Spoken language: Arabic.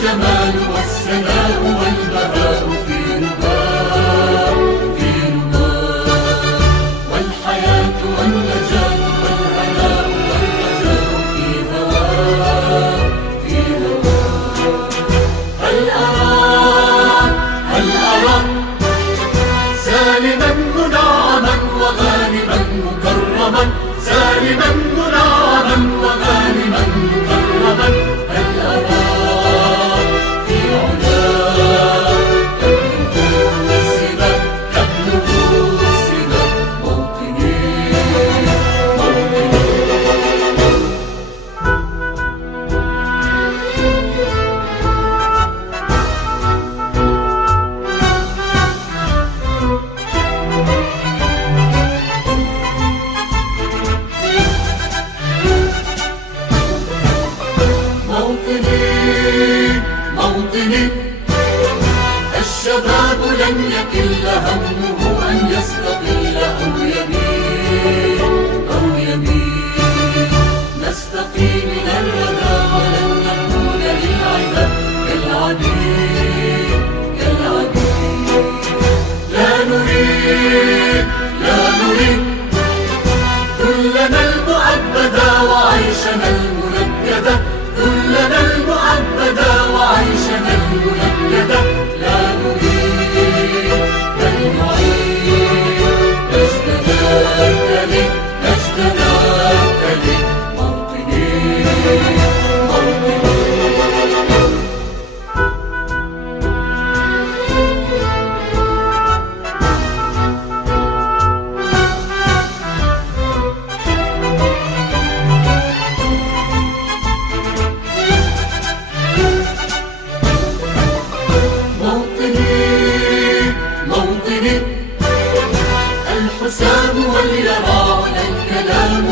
والجمال والسناء والبهاء في رباه في رباه، والحياة والنجاة والهناء والرجاء في هواه في هواه. هل أراك سالما منعما وغانما مكرما، سالما منعما وغانما مكرما. هل أراك في علاك تبلغ السبا تبلغ السبا، موطني موطني. موطني الشباب لن يكل همه أن يستقل أو يميل أو يميل. نستقي من الردى ولن نكون للعدا كالعبيد كالعبيد. لا نريد كلنا المؤبدا وعيشنا المنكدا، كلنا المؤبدا وعيشنا المنكدا. لا نريد بل نعيد مجدنا التلي مجدنا التلي، موطني موطني. الحسام واليراع الكلام